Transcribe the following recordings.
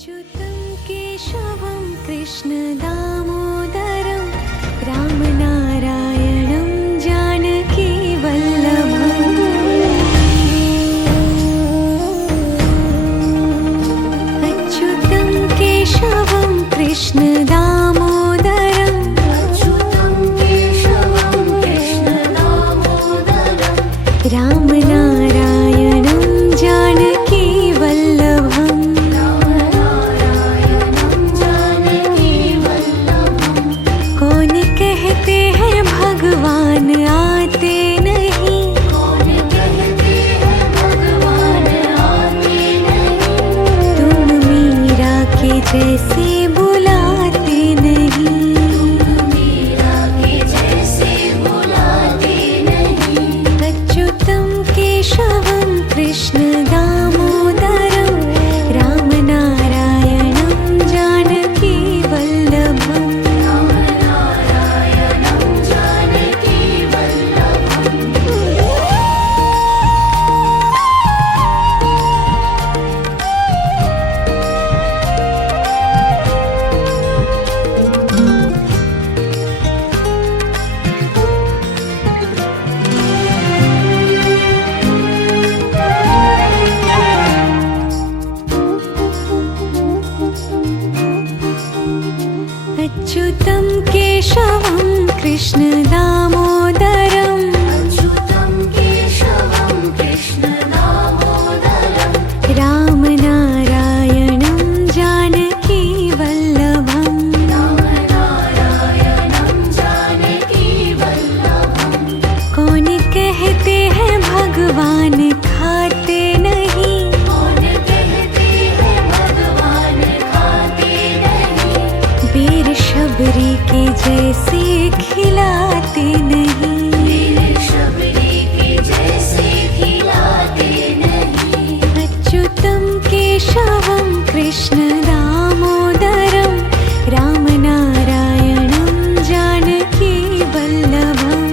अच्युतं केशवं कृष्णदामोदरं रामनारायणं जानकीवल्लभम् अच्युतं केशवं कृष्णदामोदरं रामनारायणं जानकीवल्लभम् कौन कहते हैं भगवान आते नहीं, तुम मीरा के जैसे बुलाते नहीं। अच्युतं केशवं कृष्णदामोदरं रामनारायणं जानकीवल्लभम् अच्युतं केशवं कृष्णदामोदरं रामनारायणं जानकीवल्लभम् कौन कहते हैं भगवान खाते नहीं, वीर शबरी के जैसे खिलाते नहीं। अच्युतं केशवं कृष्णदामोदरं रामनारायणं जानकीवल्लभम्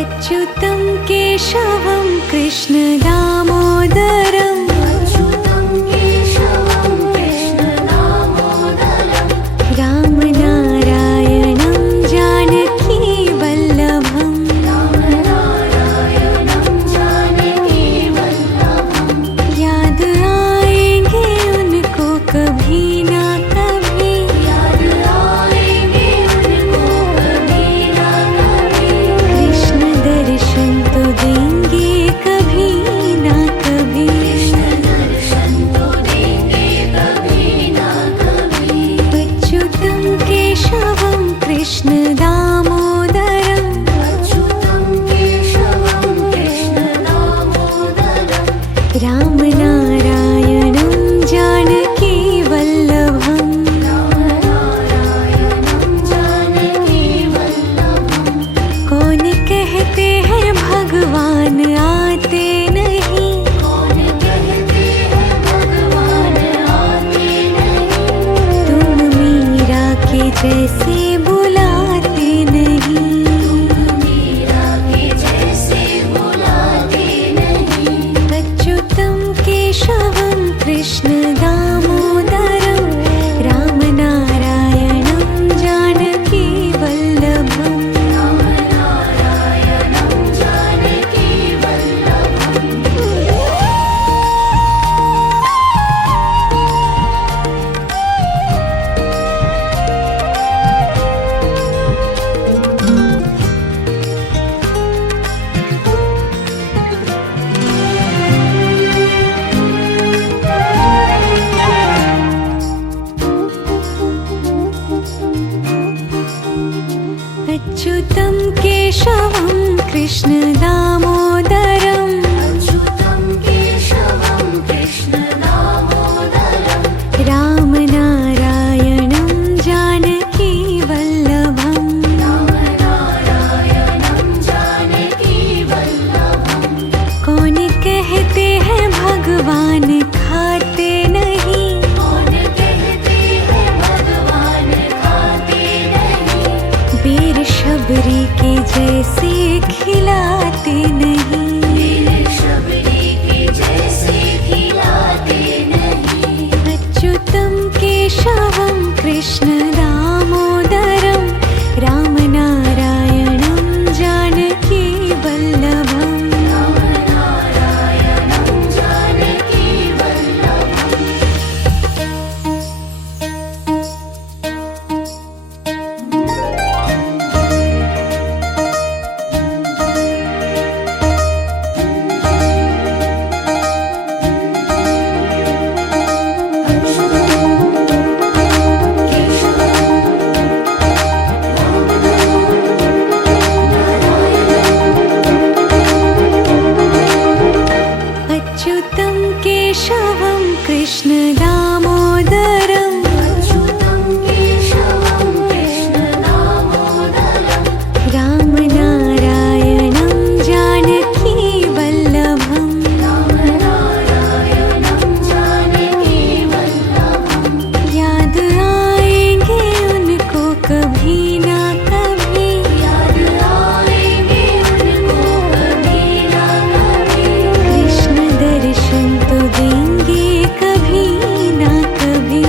अच्युतं केशवं कृष्णदामोदरं रामनारायणं जानकीवल्लभम् याद आएंगे उनको कभी ना कभी, कृष्ण दर्शन तो देंगे कभी ना कभी। अच्युतं केशवं कृष्णदामोदरं रामनारायणं जानकीवल्लभम् कौन कहते हैं भगवान आते नहीं, तुम मीरा के जैसे बुलाते नहीं। अच्युतं केशवं कृष्णदामोदरं रामनारायणं जानकीवल्लभम् अच्युतं केशवं कृष्णदामोदरं केशवं कृष्ण दामोदरं रामनारायणं जानकी वल्लभम् अच्युतं केशवं कृष्ण दामोदरं रामनारायणं जानकी वल्लभम् याद आएंगे उनको कभी ना कभी कृष्ण दर्शन तो देंगे कभी ना कभी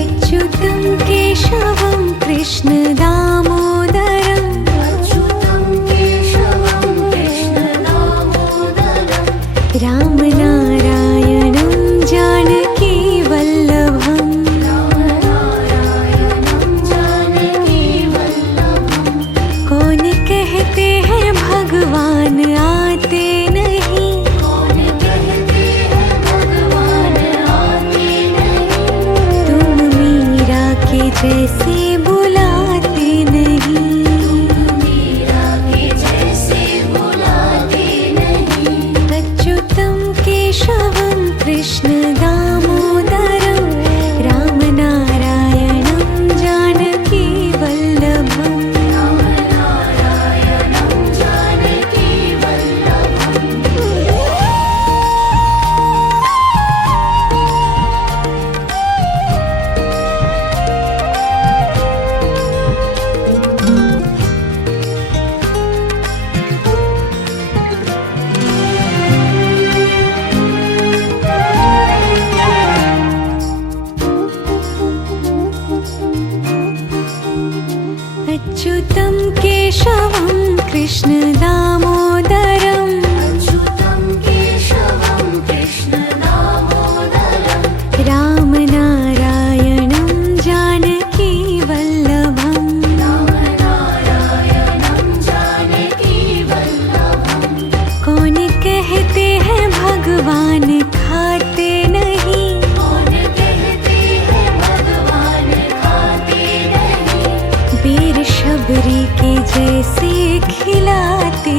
अच्युतं केशवं कृष्ण दामोदरं रामनारायणं जानकी वल्लभम् कौन कहते हैं भगवान आते नहीं तुम मीरा के जैसे बुलाते नहीं अच्युतं केशवं कृष्ण दामोदरं रामनारायणं जानकी वल्लभम् अच्युतं केशवं कृष्ण दामोदरं रामनारायणं जानकी वल्लभम् कौन कहते हैं भगवान खाते नहीं वीर शबरी के जैसे खिलाते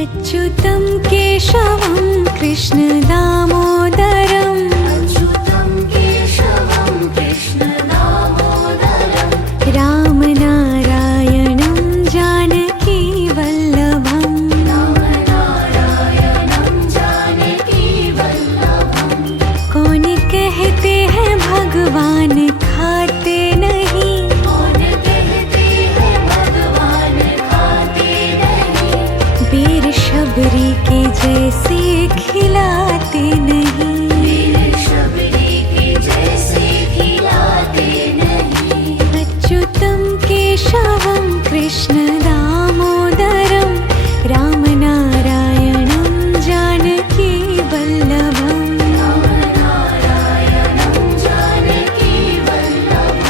अच्युतं केशवं कृष्ण दामोदरम् अच्युतं केशवं कृष्ण दामोदरं रामनारायणं जानकी वल्लभम् रामनारायणं जानकी वल्लभं कौन कहते हैं भगवान खाते नहीं कौन कहते हैं भगवान खाते नहीं वीर शबरी के जैसे खिलाते नहीं वीर शबरी के जैसे खिलाते नहीं अच्युतं केशवं कृष्ण दामोदरं रामनारायणं जानकी वल्लभम् रामनारायणं जानकी वल्लभम्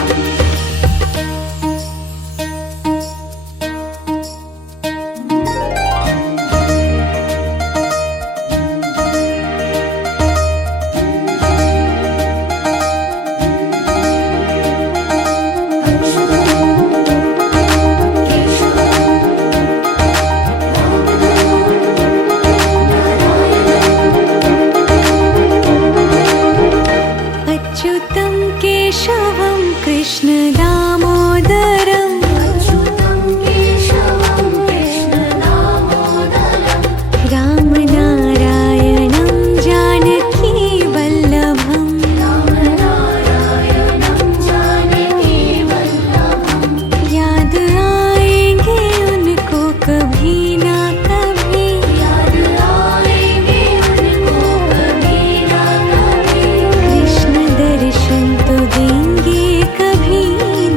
अच्युतं केशवं कृष्ण दामोदरं अच्युतं केशवं कृष्ण दामोदरं रामनारायणं जानकी वल्लभम् रामनारायणं जानकी वल्लभं याद आएंगे उनको कभी ना कभी याद आएंगे उनको कभी ना कभी कृष्ण दर्शन तो देंगे कभी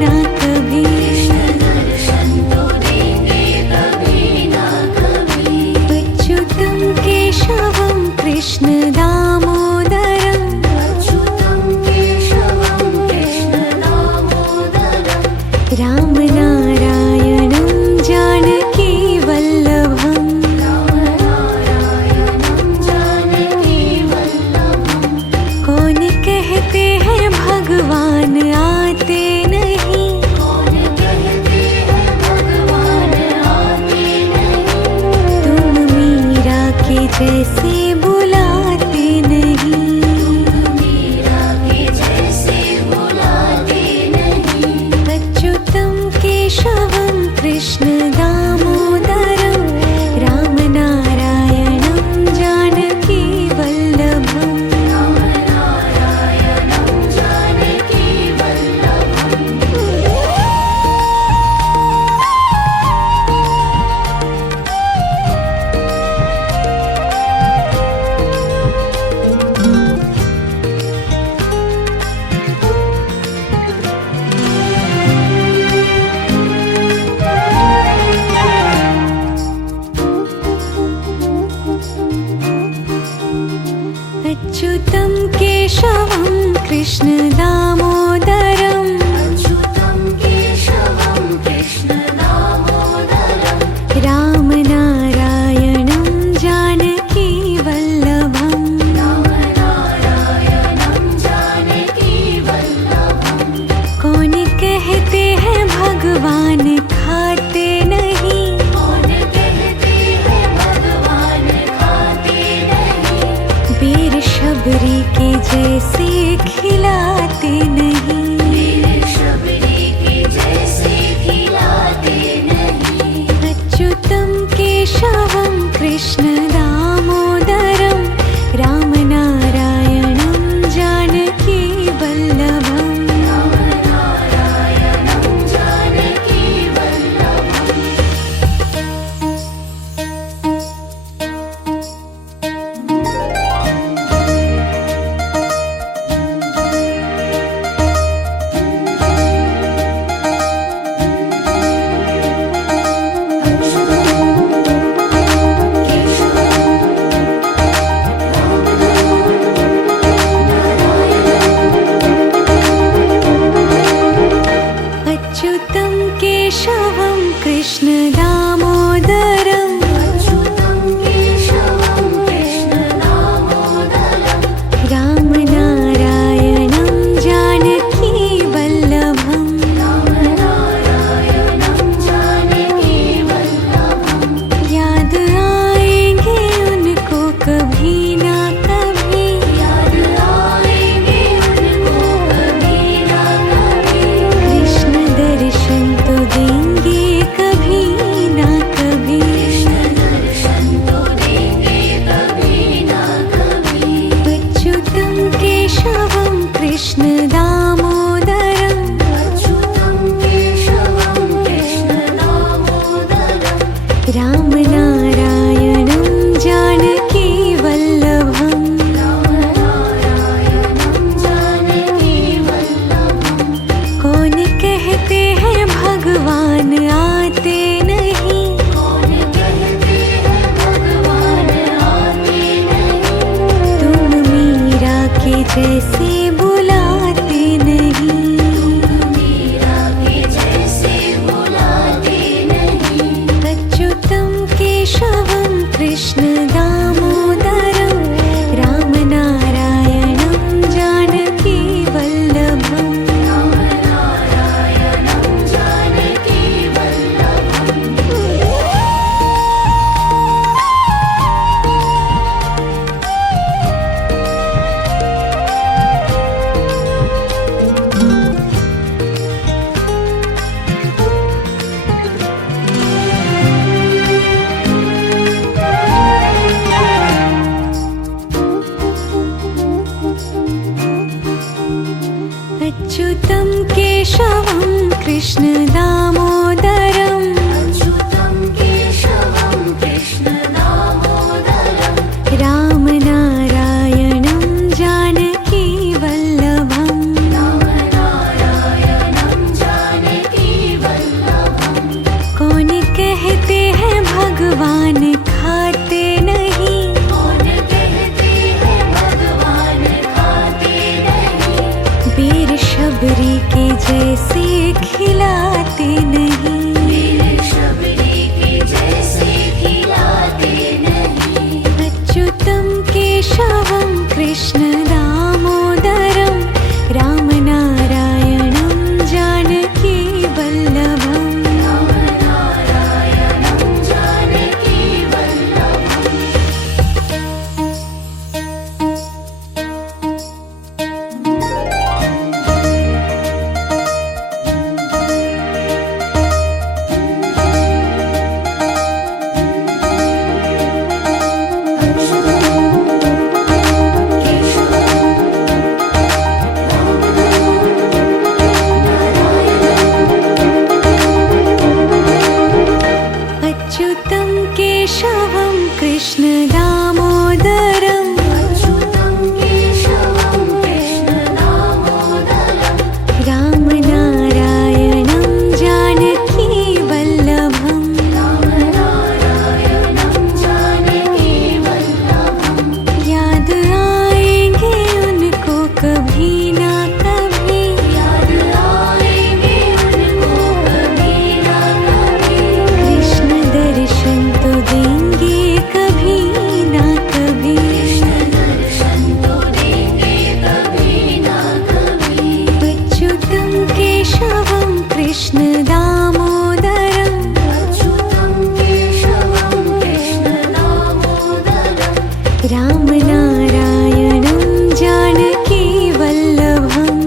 ना कभी कृष्ण दर्शन तो देंगे कभी ना कभी अच्युतं केशवं कृष्ण दामोदरम् अच्युतं केशवं कृष्ण दामोदरं रामनारायणं जानकी वल्लभम् रामनारायणं जानकी वल्लभं कौन कहते हैं भगवान आते नहीं कौन कहते हैं भगवान आते नहीं तुम मीरा के जैसे बुलाते नहीं मीरा के जैसे बुलाते नहीं अच्युतं केशवं कृष्ण दामोदरं रामनारायणं जानकी वल्लभम् रामनारायणं जानकी वल्लभम् अच्युतं केशवं कृष्ण दामोदरम् अच्युतं केशवं कृष्ण दामोदरं रामनारायणं जानकी वल्लभम् रामनारायणं जानकी वल्लभं कौन कहते हैं भगवान खाते नहीं कौन कहते हैं भगवान खाते नहीं वीर शबरी के जैसे खिलाते नहीं वीर शबरी के जैसे खिलाते नहीं अच्युतं केशवं कृष्ण दामोदरं रामनारायणं जानकी वल्लभम् रामनारायणं जानकी वल्लभम् केशवं कृष्ण दामोदरं रामनारायणं जानकी वल्लभम् रामनारायणं जानकी वल्लभम् अच्युतं केशवं कृष्ण दामोदरम् अच्युतं केशवं कृष्ण दामोदरं रामनारायणं जानकी वल्लभम् रामनारायणं जानकी वल्लभम् कौन कहते हैं भगवान खाते नहीं कौन कहते हैं भगवान खाते नहीं वीर शबरी के जैसे खिलाते नहीं वीर शबरी के जैसे खिलाते नहीं अच्युतं केशवं कृष्ण दामोदरं रामनारायणं जानकी वल्लभम् रामनारायणं जानकी वल्लभम् अच्युतं केशवं कृष्ण दामोदरं अच्युतं केशवं कृष्ण दामोदरं रामनारायणं जानकी वल्लभम् रामनारायणं जानकी वल्लभम् याद आएंगे उनको कभी ना कभी याद आएंगे उनको कभी ना कभी कृष्ण दर्शन तो देंगे कभी ना कभी कृष्ण दर्शन तो देंगे कभी ना कभी अच्युतं केशवं कृष्ण दामोदरं अच्युतं केशवं कृष्ण दामोदरं रामनारायणं जानकी वल्लभम्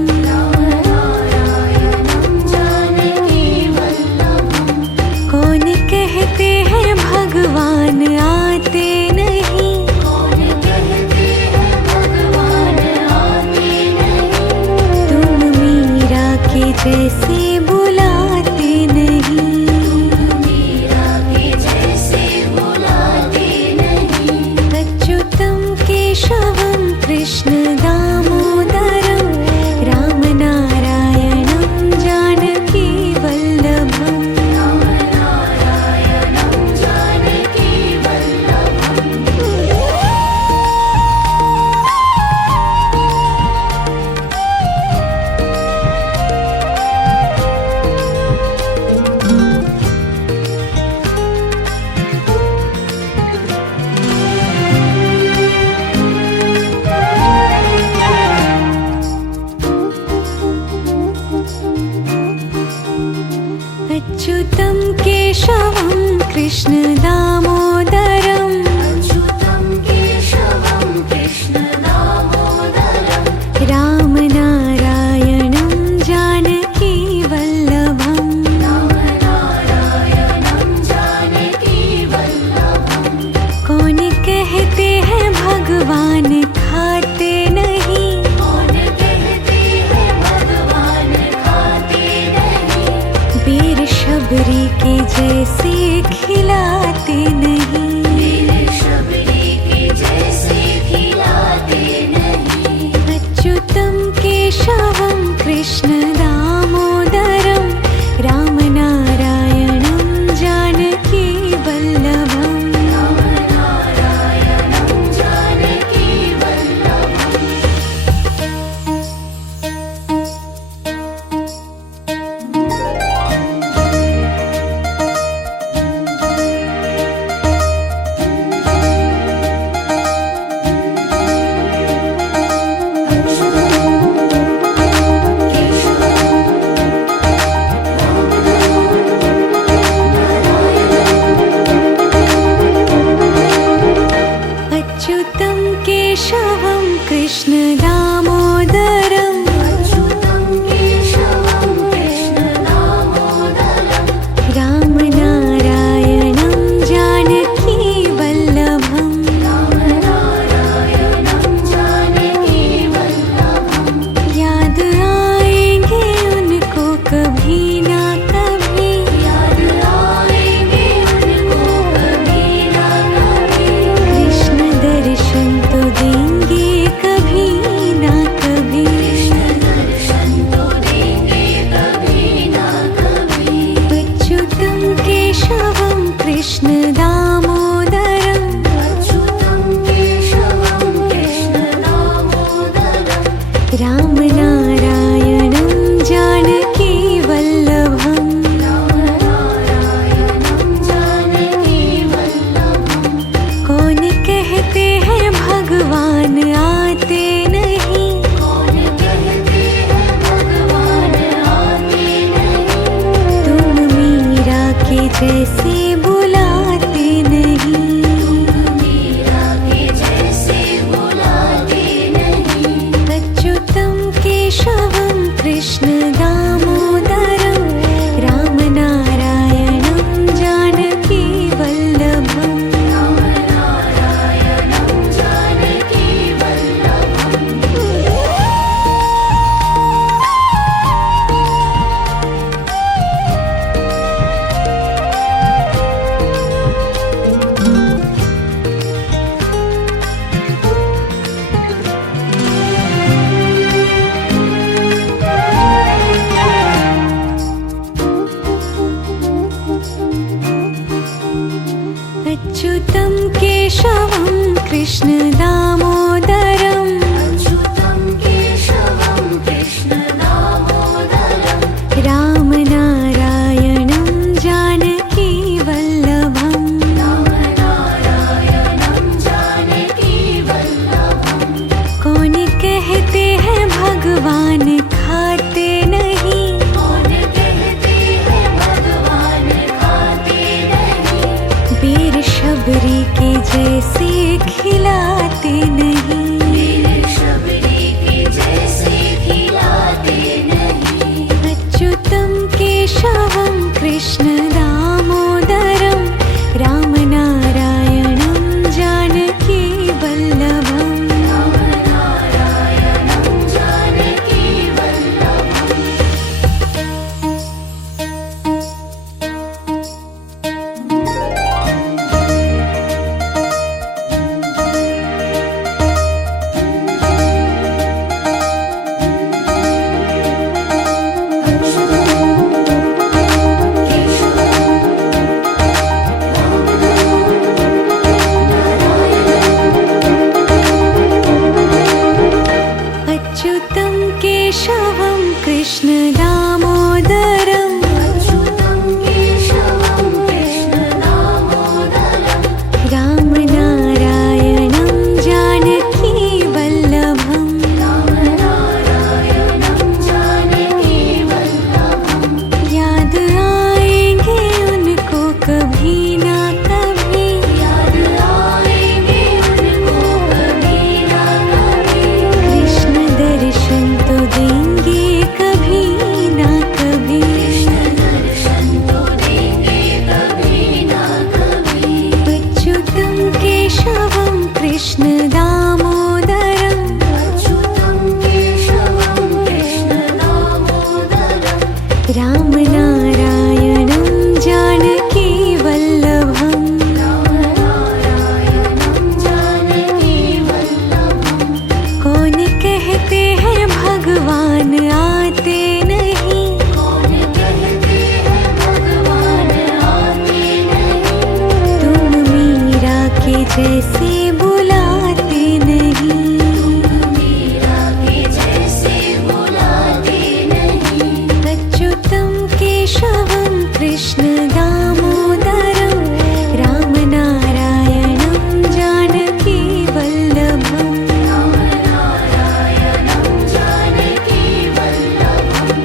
रामनारायणं जानकी वल्लभम् कौन कहते हैं भगवान आते नहीं कौन कहते हैं भगवान आते नहीं तुम मीरा के जैसे बुलाते नहीं मीरा के जैसे बुलाते नहीं अच्युतं केशवं कृष्ण दामोदरं रामनारायणं जानकी वल्लभम् रामनारायणं जानकी वल्लभम् अच्युतं केशवं कृष्ण दामोदरम् अच्युतं केशवं कृष्ण दामोदरं रामनारायणं जानकी वल्लभम् रामनारायणं जानकी वल्लभम् कौन कहते हैं भगवान खाते नहीं कौन कहते हैं भगवान खाते नहीं वीर शबरी के जैसे खिलाते भगवान आते नहीं। कौन कहते हैं भगवान आते नहीं। तुम मीरा के जैसे बुलाते नहीं। मीरा के जैसे बुलाते नहीं। अच्युतं केशवं कृष्ण दामोदरं रामनारायणं जानकी वल्लभम्। रामनारायणं जानकी वल्लभम्। अच्युतं केशवं कृष्ण दामोदरं अच्युतं केशवं कृष्ण दामोदरं। रामनारायणं जानकी वल्लभम्। रामनारायणं जानकी वल्लभम्। कौन कहते हैं भगवान खाते नहीं। कौन कहते हैं भगवान खाते नहीं। वीर शबरी के जैसे खिलाते नहीं। वीर शबरी के जैसे खिलाते नहीं। अच्युतं केशवं कृष्ण दामोदरं रामनारायणं जानकी वल्लभम्। रामनारायणं जानकी वल्लभम्। अच्युतं केशवं कृष्ण दामोदरं अच्युतं केशवं कृष्ण दामोदरं। रामनारायणं जानकी वल्लभम्। रामनारायणं जानकी वल्लभम्। याद आएंगे उनको कभी ना कभी। याद आएंगे उनको कभी ना कभी। कृष्ण दर्शन तो देंगे कभी ना कभी। कृष्ण दर्शन तो देंगे कभी ना कभी। अच्युतं केशवं कृष्ण दामोदरं अच्युतं केशवं कृष्ण दामोदरं। रामनारायणं जानकी वल्लभम्। रामनारायणं जानकी वल्लभम्। कौन कहते हैं भगवान आते नहीं। कौन कहते हैं भगवान आते नहीं। तुम मीरा के जैसे बुलाते नहीं। मीरा के जैसे बुलाते नहीं। अच्युतं केशवं कृष्ण दामोदरं रामनारायणं जानकी वल्लभम्। रामनारायणं जानकी वल्लभम्।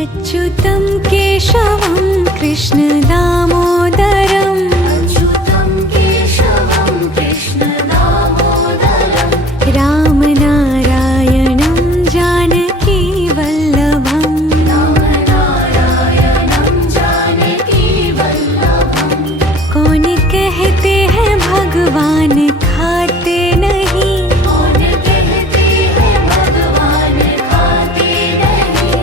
अच्युतं केशवं कृष्ण दामोदरं अच्युतं केशवं कृष्ण दामोदरं। रामनारायणं जानकी वल्लभम्। रामनारायणं जानकी वल्लभम्। कौन कहते हैं भगवान खाते नहीं। कौन कहते हैं भगवान खाते नहीं।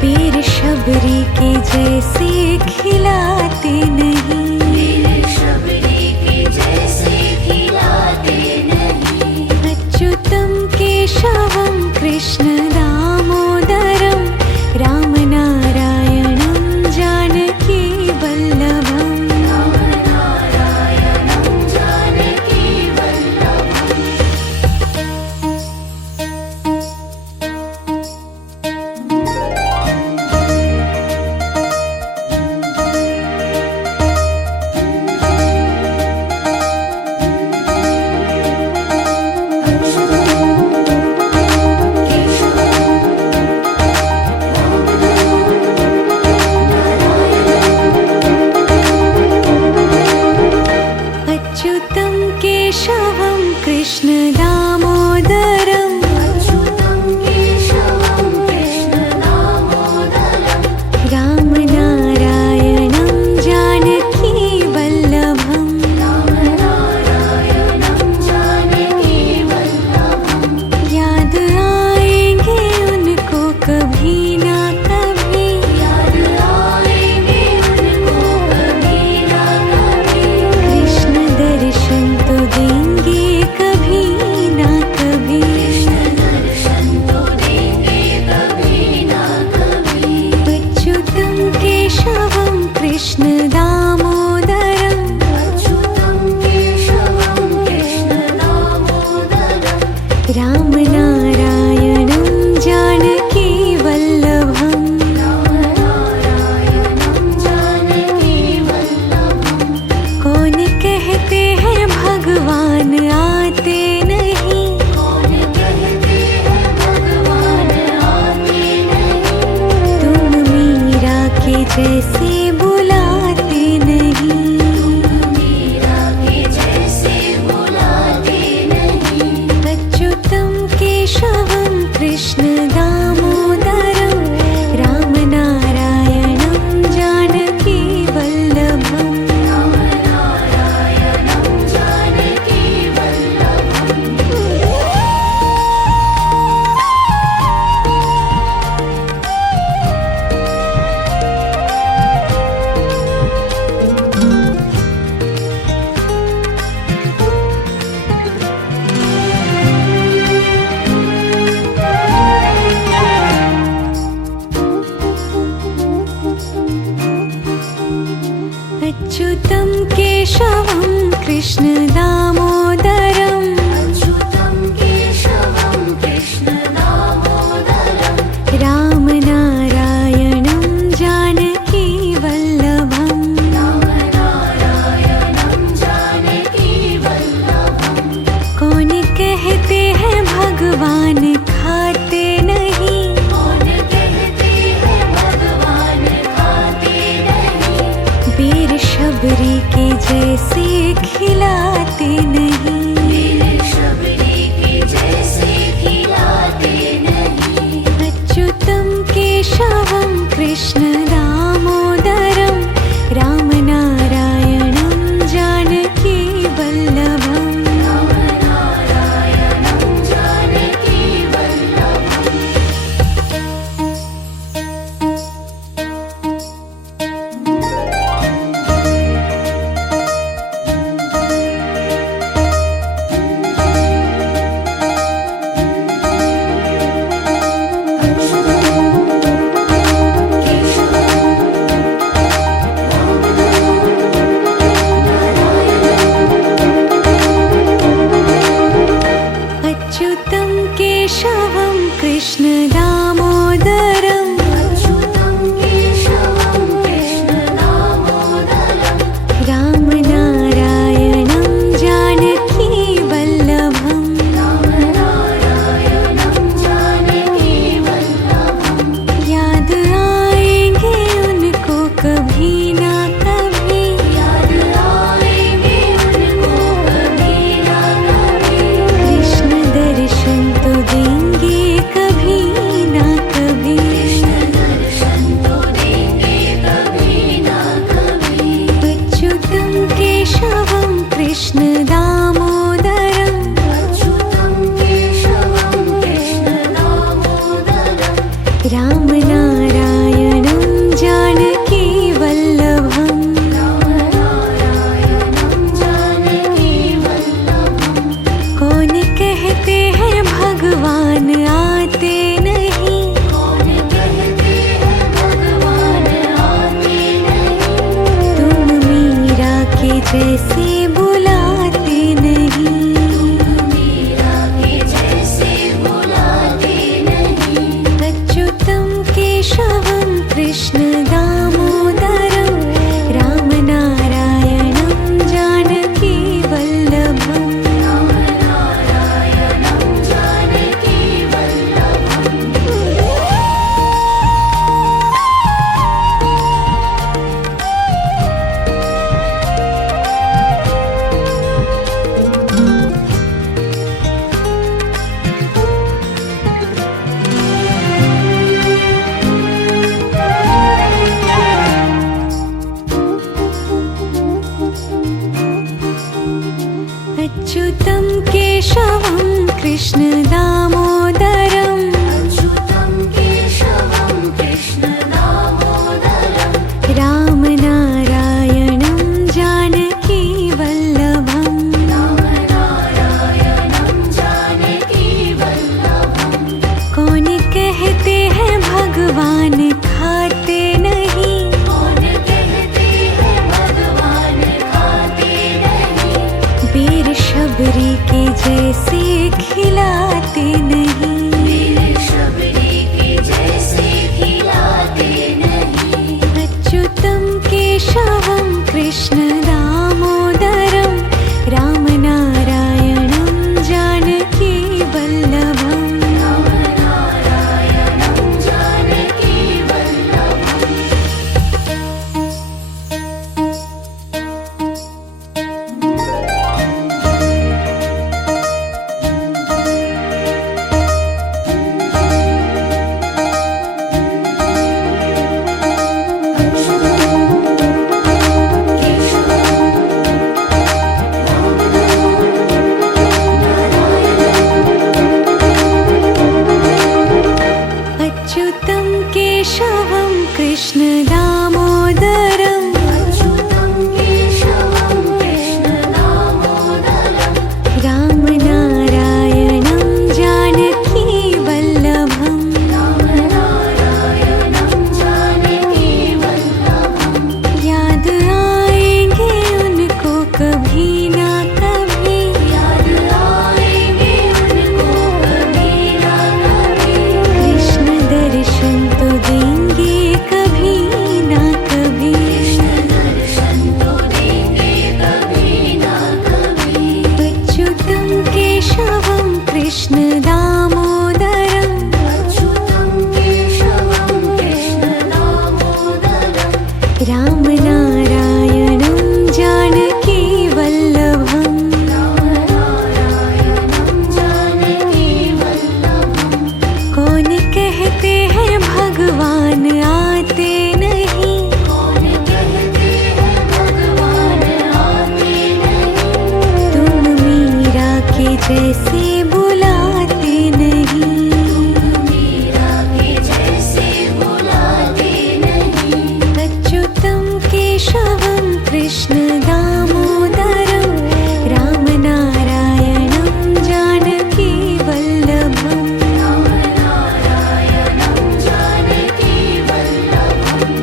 वीर शबरी के जैसे खिलाते नहीं। वीर शबरी के जैसे खिलाते नहीं। अच्युतं केशवं कृष्ण दामोदरं रामनारायणं जैसे बुलाते नहीं। मीरा के जैसे बुलाते नहीं। अच्युतं केशवं कृष्ण दामोदरं राम नारायणं जानकी वल्लभम्। राम नारायणं जानकी वल्लभम्। अच्युतं केशवं कृष्ण दामोदरं अच्युतं केशवं कृष्ण दामोदरं। राम नारायणं जानकी वल्लभम्। राम नारायणं जानकी वल्लभम्। कौन कहते हैं भगवान खाते नहीं। कौन कहते हैं भगवान खाते नहीं। वीर शबरी के जैसे खिलाते नहीं। मेरे शबरी के जैसे खिलाते नहीं। अच्युतं केशवं कृष्ण दामोदरं राम नारायणं जानकी वल्लभम्। राम नारायणं जानकी वल्लभम्। अच्युतं केशवं कृष्ण दामोदरं अच्युतं केशवं कृष्ण दामोदरं। राम नारायणं जानकी वल्लभम्। राम नारायणं जानकी वल्लभम्। याद आएंगे उनको कभी ना कभी। याद आएंगे उनको कभी ना कभी। कृष्ण दर्शन तो देंगे कभी ना कभी। कृष्ण दर्शन तो देंगे कभी ना कभी। अच्युतं केशवं कृष्ण दामोदरं अच्युतं केशवं कृष्ण दामोदरं। राम नारायणं जानकी वल्लभम्। राम नारायणं जानकी वल्लभम्। कौन कहते हैं भगवान आते नहीं। कौन कहते हैं भगवान आते नहीं। तुम मीरा के जैसे बुलाते नहीं। मीरा के जैसे बुलाते नहीं। अच्युतं केशवं कृष्ण दामोदरं राम नारायणं जानकी वल्लभम्। राम नारायणं जानकी वल्लभम्। अच्युतं केशवं कृष्ण दामोदरं अच्युतं केशवं कृष्ण दामोदरं। राम नारायणं जानकी वल्लभम्। राम नारायणं जानकी वल्लभम्। कौन कहते हैं भगवान खाते नहीं। कौन कहते हैं भगवान खाते नहीं। वीर शबरी के जैसे खिलाते अच्युतं केशवं कृष्ण दामोदरम् अच्युतं केशवं कृष्ण दामोदरम् रामनारायणं जानकी वल्लभम् रामनारायणं जानकी वल्लभम् याद आएंगे उनको कभी ना कभी याद आएंगे उनको कभी ना कभी कृष्ण दर्शन तो देंगे कभी ना कभी कृष्ण दर्शन तो देंगे कभी ना कभी अच्युतं केशवं कृष्ण दामोदरम् अच्युतं केशवं कृष्ण दामोदरम् रामनारायणं जानकी वल्लभम् रामनारायणं जानकी वल्लभम् कौन कहते हैं भगवान आते नहीं कौन कहते हैं भगवान आते नहीं तुम मीरा के जैसे बुलाते नहीं मीरा के जैसे बुलाते नहीं अच्युतं केशवं कृष्ण दामोदरम् रामनारायणं जानकी वल्लभम् रामनारायणं जानकी वल्लभम्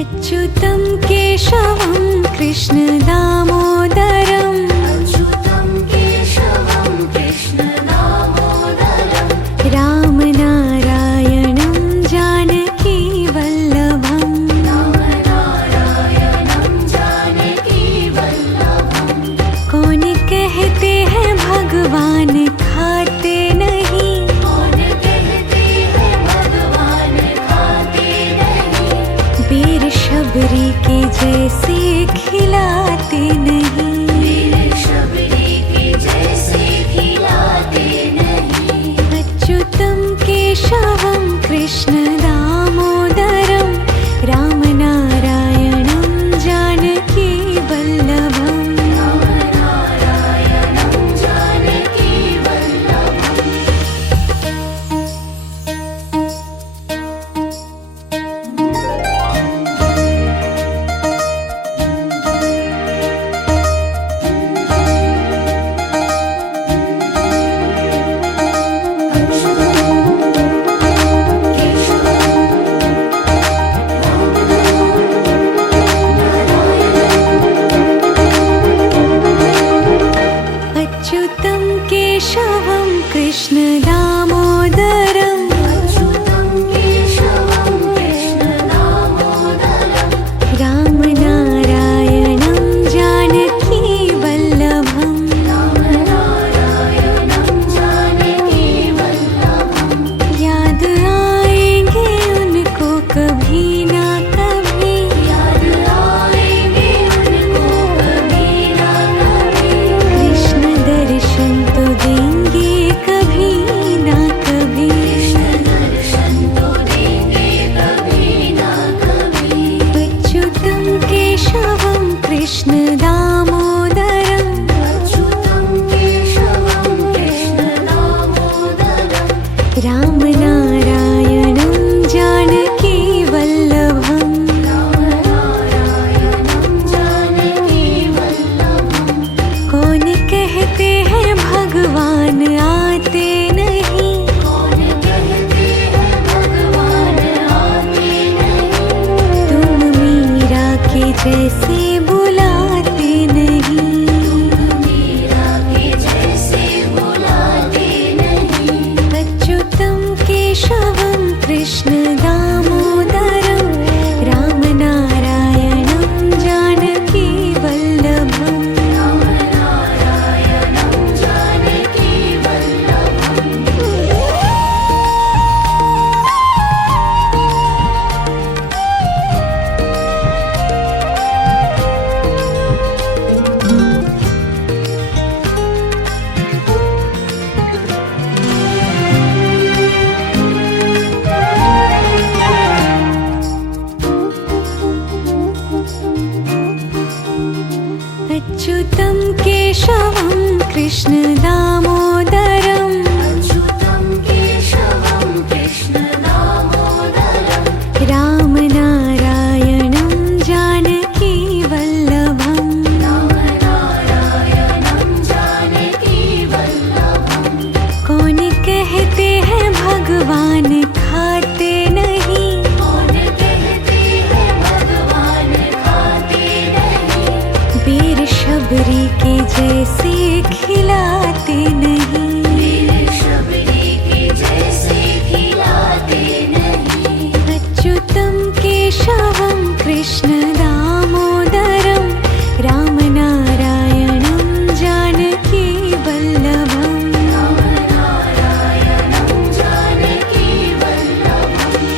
अच्युतं केशवं कृष्ण दामोदरम् अच्युतं केशवं कृष्ण दामोदरम् रामनारायणं जानकी वल्लभम् रामनारायणं जानकी वल्लभम् कौन कहते हैं भगवान खाते नहीं कौन कहते हैं भगवान खाते नहीं वीर शबरी के जैसे खिलाते नहीं वीर शबरी के जैसे खिलाते नहीं अच्युतं केशवं कृष्ण दामोदरम् रामनारायणं जानकी वल्लभम् रामनारायणं जानकी वल्लभम् अच्युतं केशवं कृष्ण दामोदरम् अच्युतं केशवं कृष्ण दामोदरं रामनारायणं जानकी वल्लभम् रामनारायणं जानकी वल्लभं कौन कहते हैं भगवान खाते नहीं कौन कहते हैं भगवान खाते नहीं वीर शबरी के जैसे खिलाते नहीं वीर शबरी के जैसे खिलाते नहीं अच्युतं केशवं कृष्ण दामोदरं रामनारायणं जानकी वल्लभम् रामनारायणं जानकी वल्लभम्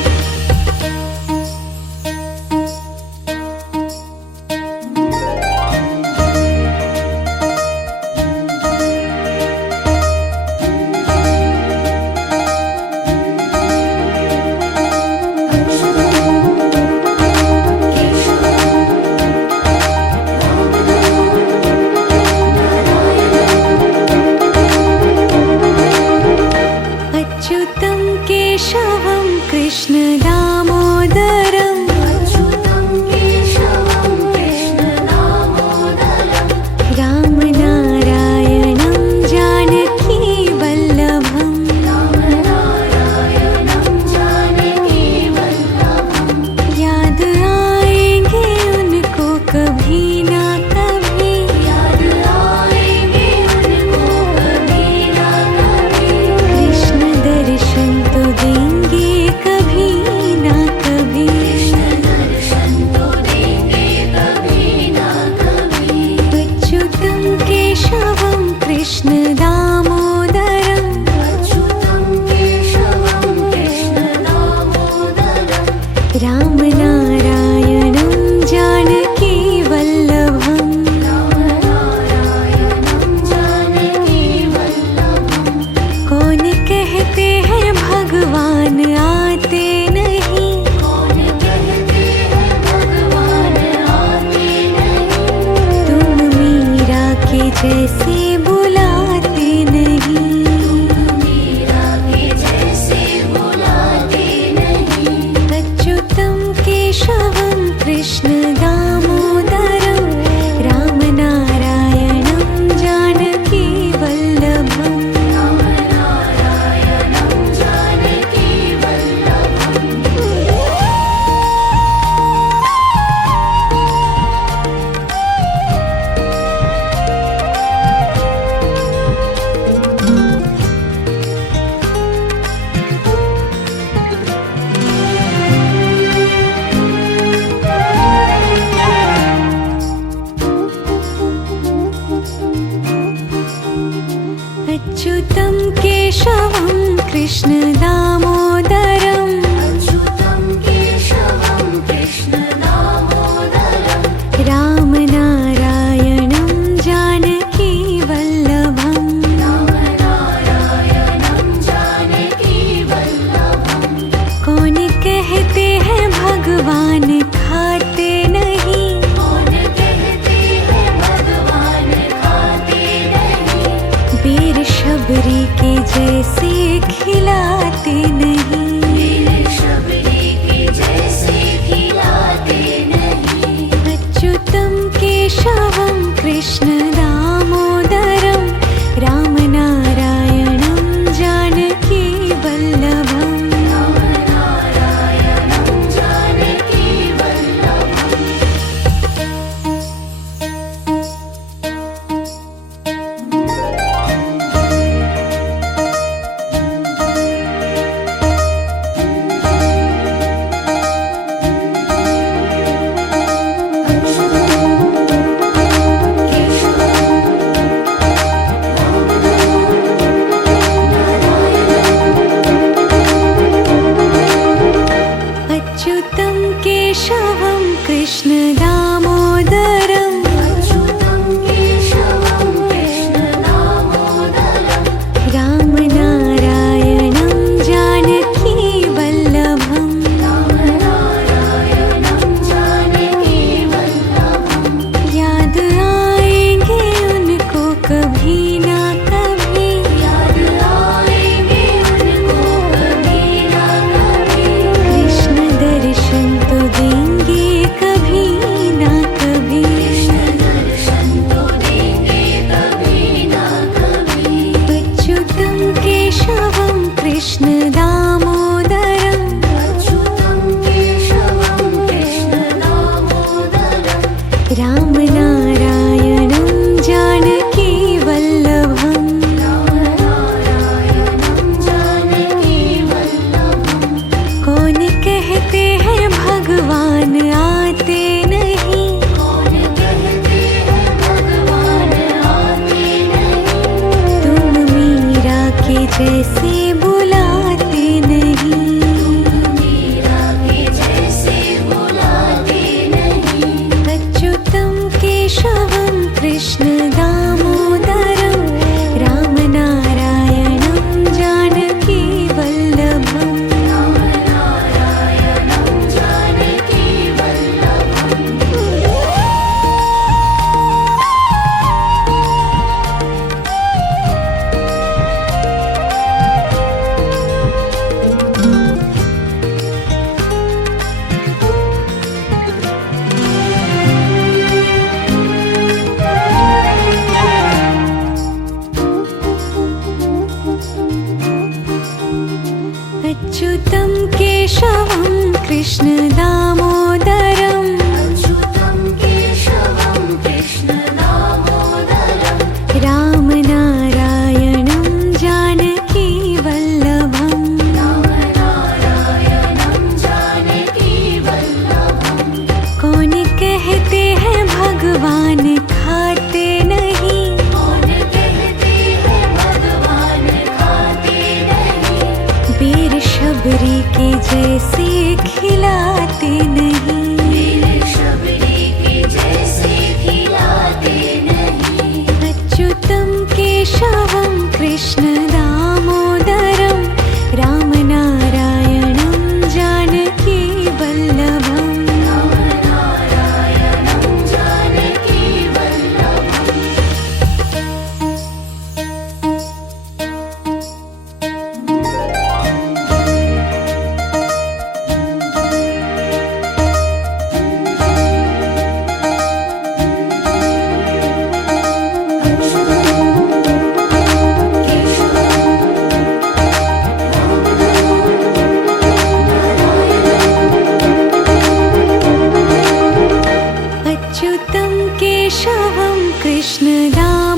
अच्युतं केशवं कृष्ण दामोदरम् अच्युतं केशवं कृष्ण दामोदरं रामनारायणं जानकी वल्लभम् रामनारायणं जानकी वल्लभं याद आएंगे उनको कभी ना कभी याद आएंगे उनको कभी ना कभी कृष्ण दर्शन तो देंगे कभी ना कभी कृष्ण दर्शन तो देंगे कभी ना कभी अच्युतं केशवं कृष्ण दामोदरम् अच्युतं केशवं कृष्ण दामोदरं रामनारायणं जानकी वल्लभम् रामनारायणं जानकी वल्लभं कौन कहते हैं भगवान आते नहीं कौन कहते हैं भगवान आते नहीं तुम मीरा के जैसे बुलाते नहीं मीरा के जैसे बुलाते नहीं अच्युतं केशवं कृष्ण दामोदरं रामनारायणं जानकी वल्लभम् रामनारायणं जानकी वल्लभम् अच्युतं केशवं कृष्ण दामोदरम् अच्युतं केशवं कृष्ण दामोदरं रामनारायणं जानकी वल्लभम् रामनारायणं जानकी वल्लभं कौन कहते हैं भगवान खाते नहीं कौन कहते हैं भगवान खाते नहीं वीर शबरी के जैसे खिलाते नहीं वीर शबरी के जैसे खिलाते नहीं अच्युतं केशवं कृष्ण दामोदरं रामनारायणं जानकी वल्लभम् रामनारायणं जानकी वल्लभम् केशवं केशवं कृष्ण दामोदरं रामनारायणं जानकी वल्लभम् रामनारायणं जानकी वल्लभम् अच्युतं केशवं कृष्ण दामोदरं अच्युतं केशवं कृष्ण दामोदरं रामनारायणं जानकी वल्लभम् रामनारायणं जानकी वल्लभम् कौन कहते हैं भगवान खाते नहीं कौन कहते हैं भगवान खाते नहीं वीर शबरी के जैसे खिलाते नहीं वीर शबरी के जैसे खिलाते नहीं अच्युतं केशवं कृष्ण दामोदरं रामनारायणं जानकी वल्लभम् रामनारायणं जानकी वल्लभम् अच्युतं केशवं कृष्ण दामोदरं